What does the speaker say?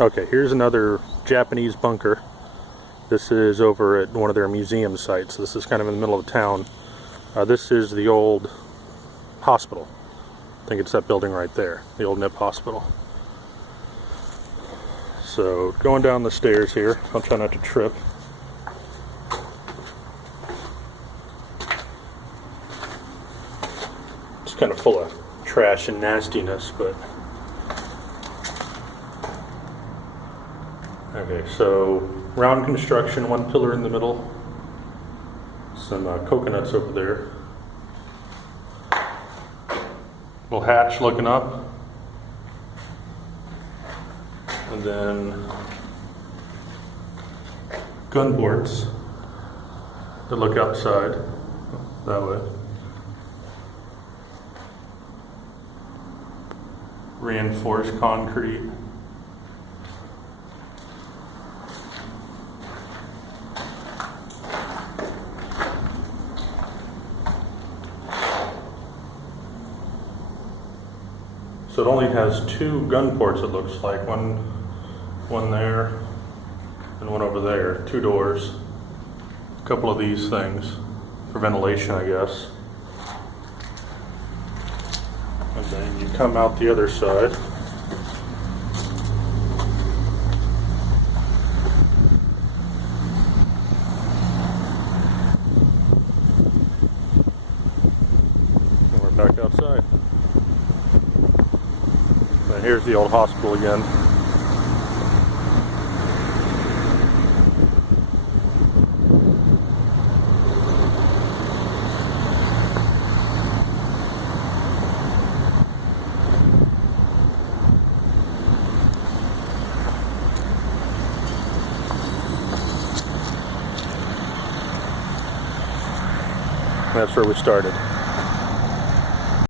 Okay, here's another Japanese bunker. This is over at one of their museum sites. This is kind of in the middle of town. This is the old hospital. I think it's that building right there, the old Nip Hospital. So going down the stairs here, I'll try not to trip. It's kind of full of trash and nastiness, but okay, so round construction, one pillar in the middle, some coconuts over there. Little hatch looking up, and then gun ports that look outside that way. Reinforced concrete. So it only has two gun ports, it looks like. One there and one over there. Two doors. A couple of these things for ventilation, I guess. And then you come out the other side. And we're back outside. And here's the old hospital again. That's where we started.